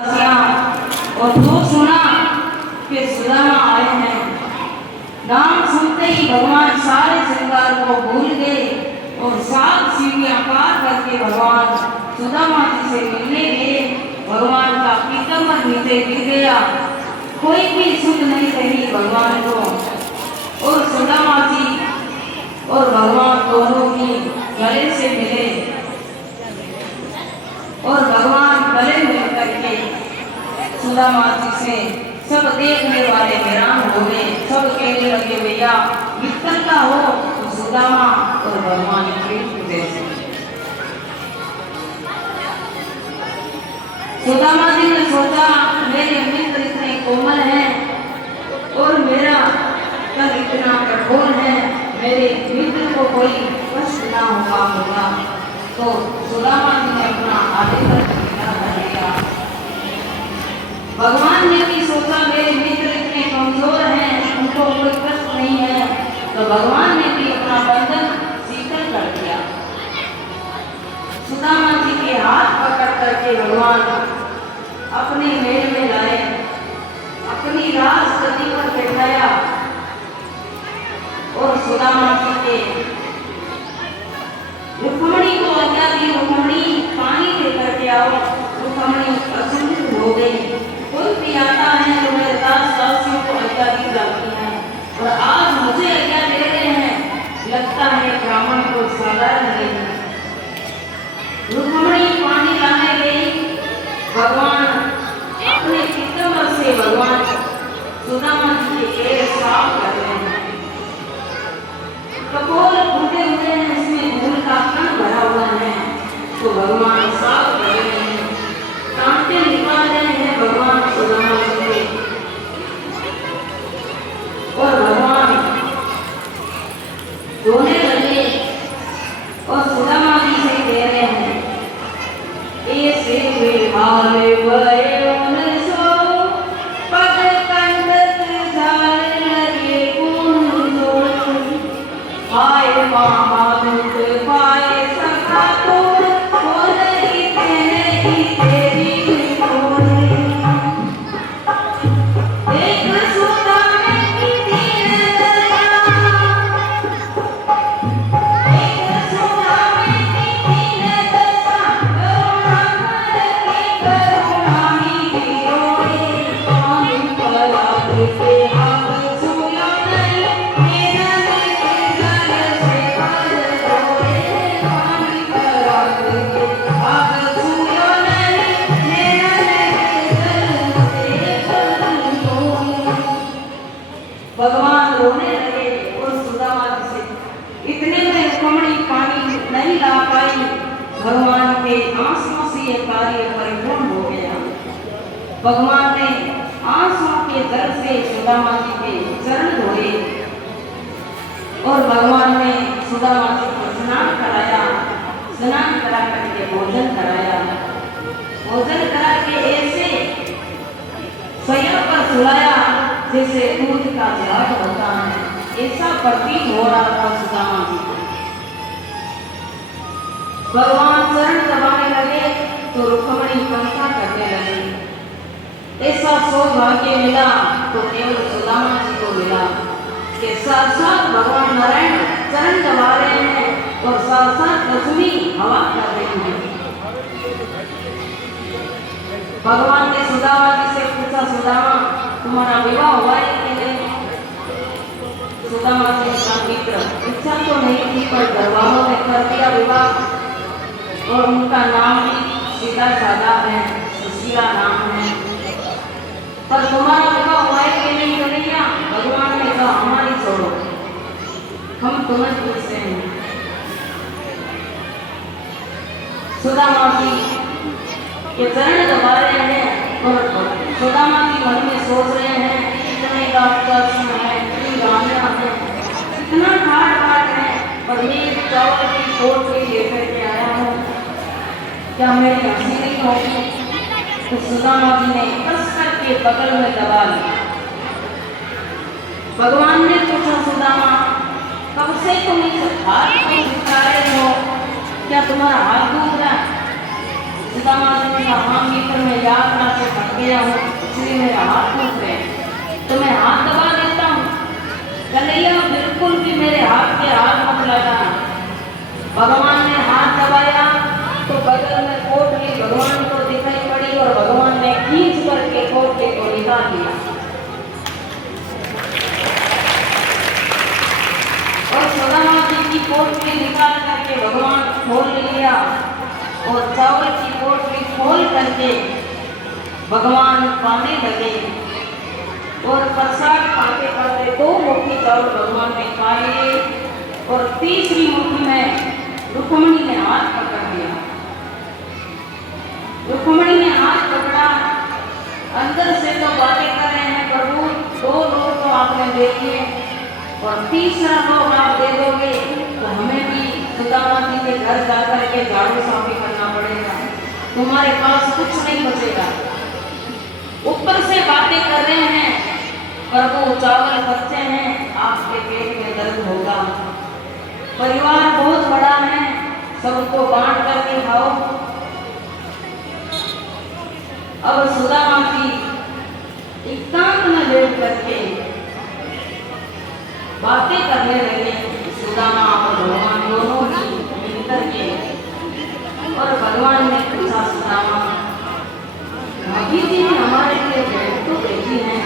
और तो सुना कि सुदामा आए हैं। नाम सुनते ही भगवान सारे श्रृंगार को भूल गए और 7 सीढ़ियां पार करके भगवान सुदामा जी से मिलने गए। भगवान का पीताम्बर नीचे गिर गया, कोई भी सुध नहीं रही भगवान को। और सुदामा जी और भगवान दोनों ही गले से मिले और भगवान गले मिल करके सुदामा जी से सब देखने वाले हैरान हो गए। सब कहने लगे भैया मित्र का हो तो सुदामा और भगवान कृष्ण जैसे। सुदामा जी ने सोचा मेरे मित्र इतने कोमल हैं और मेरा कल इतना कठोर है, मेरे मित्र को कोई कष्ट ना होगा। तो सुदामा जी ने अपना आलिंगन कर लिया। भगवान ने भी सोचा मेरे मित्र इतने कमजोर हैं, उनको कोई कष्ट नहीं है, तो भगवान ने भी अपना बंधन शीतल कर दिया। सुदामा जी के हाथ पकड़ करके भगवान अपने महल में लाए, अपनी राजगद्दी पर बैठाया और सुदामा जी के रुक्मणी को आज्ञा दी, रुक्मणी पानी लेकर के आओ। रुक्मणी प्रसन्न हो गई। कोई भी आता है तो मेरे दासियों को आज्ञा दी जाती है और आज मुझे आज्ञा दे रहे हैं, लगता है ब्राह्मण को साधारण नहीं। रुक्मणी पानी लाने गई। भगवान अपने पीताम्बर से भगवान सुदामा जी के पैर साफ कर रहे हैं। कपोल फूटे हुए हैं, इसमें धूल का कण भरा हुआ है, तो भगवान साफ कर रहे हैं, कांटे निकाल रहे हैं भगवान सुदामा जी के। और भगवान रोने लगे और सुदामा जी से कह रहे हैं ऐसे हाले भरे सो पद कंडत झाल लगे कौन जो आए महादूत पाए सखा तोड़ बोल ही तेरी एक सुदामे की दीन दया, एक सुदामे की दीन दया, करुणा करके करुणा ही दियोरे। पानी पला के आग छुयो नहीं, मेरा दिल जल से भर रोए। पानी पला के आग छुयो नहीं, मेरा दिल जल से भर रोए। भगवान रोने लगे और सुदामा जी से इतने में रुक्मणी पानी नहीं ला पाई। भगवान के आंसुओं से ये कार्य परिपूर्ण हो गया। भगवान ने आंसुओं के जल से सुदामा जी के चरण धोए और भगवान ने सुदामा जी को स्नान कराया। स्नान करा करके भोजन कराया। भोजन करा के ऐसे स्वयं पर सुलाया जैसे दूध का झाग होता है, ऐसा प्रतीत हो रहा था सुदामा जी को। भगवान चरण दबाने लगे तो रुक्मणी पंखा करने लगी। ऐसा सौभाग्य मिला तो केवल सुदामा जी को मिला कि साक्षात भगवान नारायण चरण दबा रहे हैं और साक्षात लक्ष्मी हवा कर रही है। भगवान ने सुदामा जी से पूछा सुदामा तुम्हारा विवाह हुआ है कि नहीं? सुदामा जी का मित्र इच्छा तो नहीं थी पर घर वालों ने कर दिया विवाह और उनका नाम भी सीधा साधा है, सुशीला नाम है। पर तुम्हारा विवाह हुआ है कि नहीं कन्हैया? भगवान ने कहा हमारी छोड़ो, हम तुम्हें पूछते हैं। सुदामा जी के चरण दबा रहे हैं और सुदामा जी मन में सोच रहे हैं इतने राक्षस हैं, इतनी रानियां हैं, इतना ठाट है, पर मैं चावल की पोटली लेकर के आया हूँ, क्या मेरी हंसी नहीं होगी? तो सुदामा जी ने कस करके बगल में दबा लिया। भगवान ने पूछा सुदामा कब से तुम इस हाथ को उठा रहे हो, क्या तुम्हारा हाथ दुख रहा है? सुदामा जी ने कहा हाँ मित्र मैं यात्रा से गया हूँ इसलिए मेरे हाथ टूट रहे हैं, तो मैं हाथ दबा देता हूँ। कन्हैया बिल्कुल भी मेरे हाथ के हाथ मत लगाना। भगवान ने हाथ दबाया तो बगल में पोटली भगवान को दिखाई पड़ी और भगवान ने खींच करके पोटली को निकाल दिया। और सुदामा जी की पोटली निकाल करके भगवान खोल लिया और चावल की पोटली खोल करके भगवान पाने लगे और प्रसाद पाते पाते 2 मुट्ठी चावल भगवान ने खाए और तीसरी मुट्ठी में रुक्मणी ने हाथ पकड़ लिया। रुक्मणी ने हाथ पकड़ा, अंदर से तो बातें कर रहे हैं प्रभु 2 लोग तो आपने दे दिए और तीसरा लोग आप दे दोगे तो हमें भी सुदामा जी के घर जाकर के झाड़ू साफी करना पड़ेगा, तुम्हारे पास कुछ नहीं बचेगा। ऊपर से बातें कर रहे हैं प्रभु चावल कच्चे हैं, आपके पेट में दर्द होगा, परिवार बहुत बड़ा है, सबको बांट करके खाओ। अब सुदामा जी एकांत में बैठ करके बातें करने लगे, सुदामा और भगवान दोनों ही मिलकर के। और भगवान ने पूछा सुदामा भाभी जी ने हमारे लिए भेंट तो भेजी है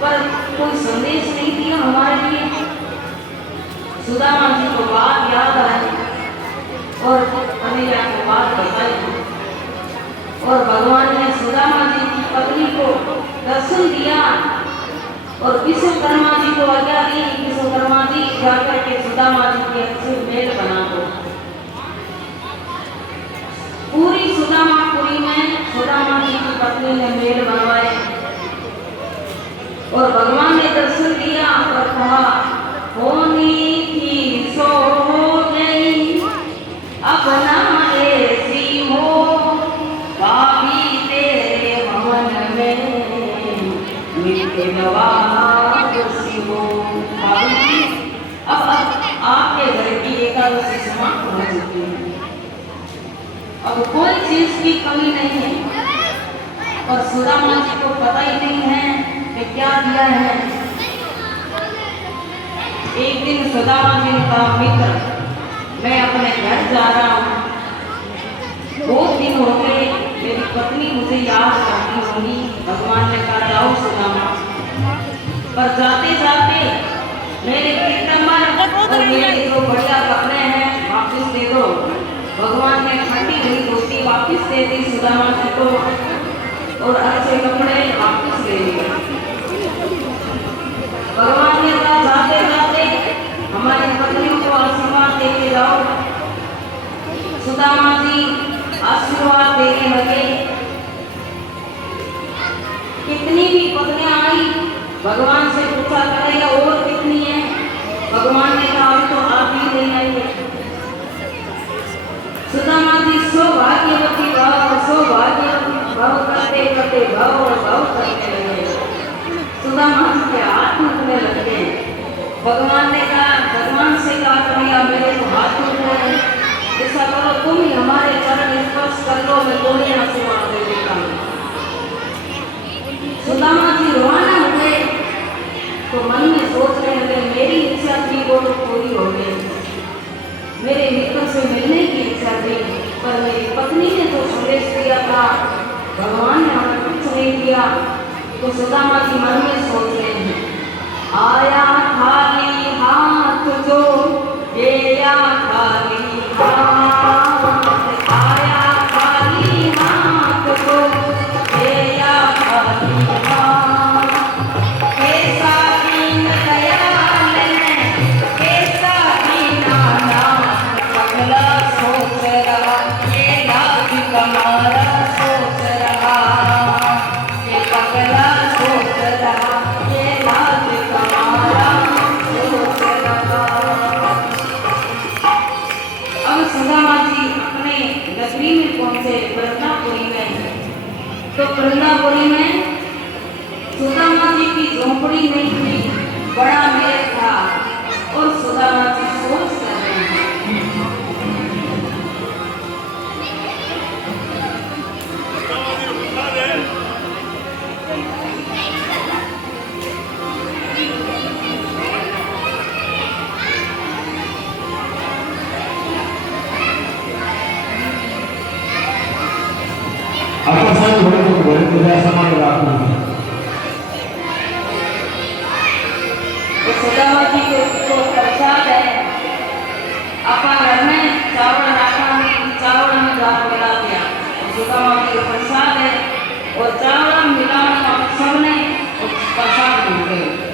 पर कोई संदेश नहीं दिया हमारे लिए। सुदामा जी को बात याद आई और कन्हैया को बात बताई और भगवान ने सुदामा जी की पत्नी को दर्शन दिया और विश्वकर्मा जी को आज्ञा दी, विश्वकर्मा जी जाकर के सुदामा जी के अच्छे मेल बना दो। पूरी सुदामापुरी में सुदामा जी की पत्नी ने मेल बनवाए और भगवान ने दर्शन दिया और कहा होनी थी सो हो गई, अब ना ऐसी हो भाभी तेरे भवन में मिलके नवासी हो। भाभी अब आपके घर की एकादशी समाप्त हो चुकी है, अब कोई चीज की कमी नहीं है। और सुदामा जी को पता ही नहीं है कि क्या दिया है। एक दिन सुदामा जी ने कहा मित्र मैं अपने घर जा रहा हूँ, बहुत दिन हो गए, मेरी पत्नी मुझे याद करती होगी। भगवान ने कहा जाओ सुदामा, पर जाते जाते मेरे पीतम्बर और मेरे जो बढ़िया कपड़े हैं वापिस दे दो। भगवान ने फटी हुई धोती वापिस दे दी सुदामा जी को और अच्छे कपड़े वापिस ले लिए। भगवान ने कहा जाते जाते हमारी पत्नियों को आशीर्वाद देके जाओ। सुदामा जी आशीर्वाद देने लगे। कितनी भी पत्नियां आई भगवान से पूछा करेगा और कितनी है। भगवान ने कहा तो आप ही नहीं आइए। सुदामा जी सौभाग्यवती भाव करते करते भाव करने लगे। सुदामा जी के हाथ टूटने लगे। भगवान ने कहा भगवान से कहा कन्हैया मेरे को हाथ टूट रहे हैं, ऐसा करो तुम ही हमारे चरण स्पर्श कर लो, मैं थोड़ी आशीर्वाद दे देता हूँ। सुदामा जी रवाना हुए तो मन में सोचने लगे मेरी इच्छा थी वो तो पूरी हो गई, मेरे मित्र से मिलने की इच्छा थी पर मेरी पत्नी ने तो संदेश दिया था, भगवान ने हमें कुछ नहीं दिया। तो सुदामा जी मन में सोच रहे हैं आया खाली हाथ जो गया खाली हाथ, आया खाली हाथ जो गया खाली हाथ। कैसा दीन दयाल है कैसा दीनाना, पगला सोच रहा ये लाज कमारा सोच रहा, ये पगला सोच रहा ये लाज कमारा सोच रहा। अब सुदामा जी अपने नगरी में पहुंचे वृंदापुरी में। तो वृंदापुरी में सुदामा जी की झोंपड़ी नहीं थी, बड़ा मेल था और सुदामा जी सोच कर रहे हैं। पसंद हो तो बोल मुझे ऐसा मान रखूं तो सदावती को प्रसाद है अपन घर में चावल रखा चावल में दाल मिला दिया सदावती को प्रसाद है और चावल मिलाने का सबने प्रसाद बन गए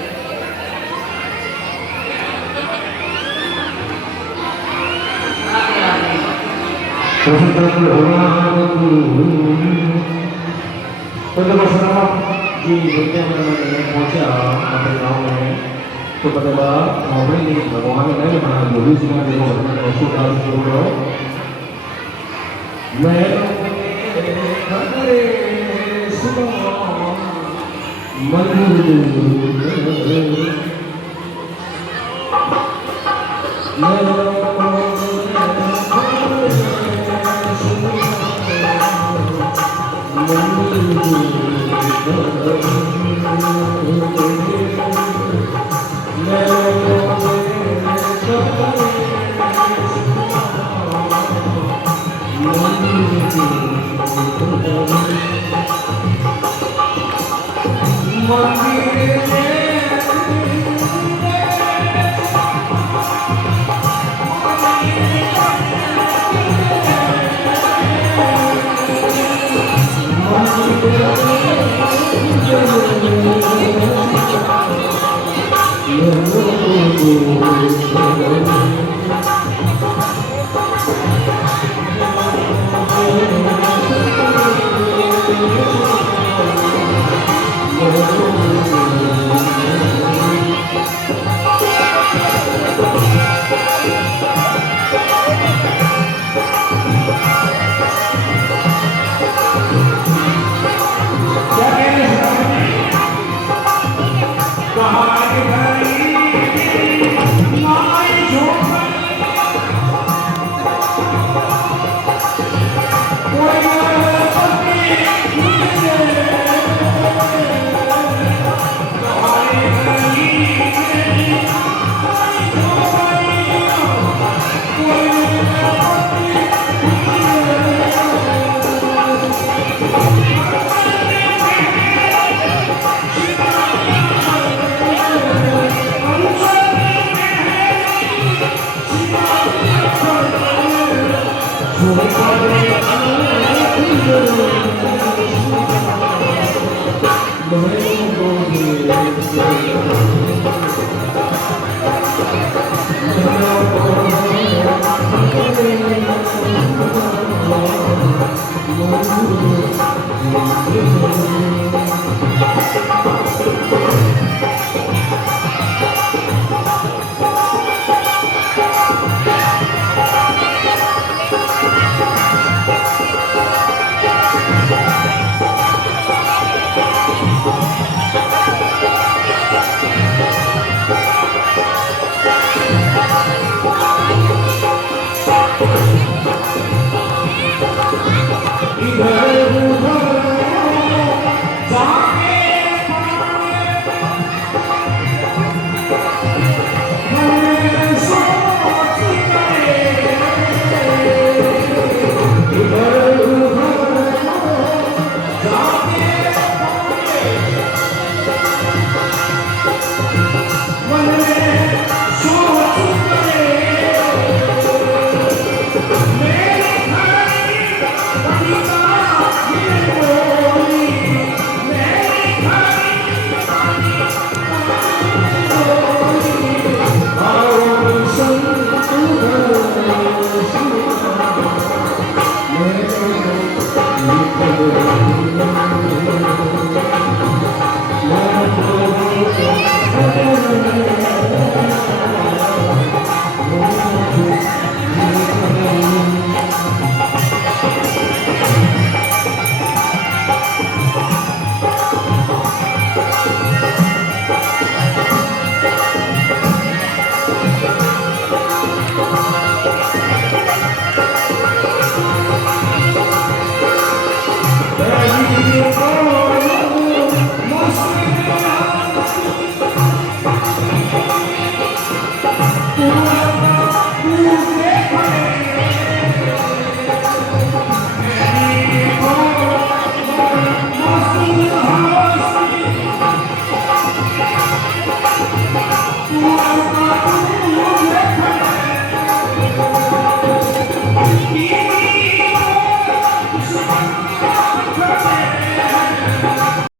तो जब साहब जी विद्यानगर में पहुंचा अपने गांव में तो पता लगा मोहम्मद ने भगवान ने नहीं माना जो भी सिखा देखो भगवान ने उसको डाल छोड़ो मैं खतरे सुनो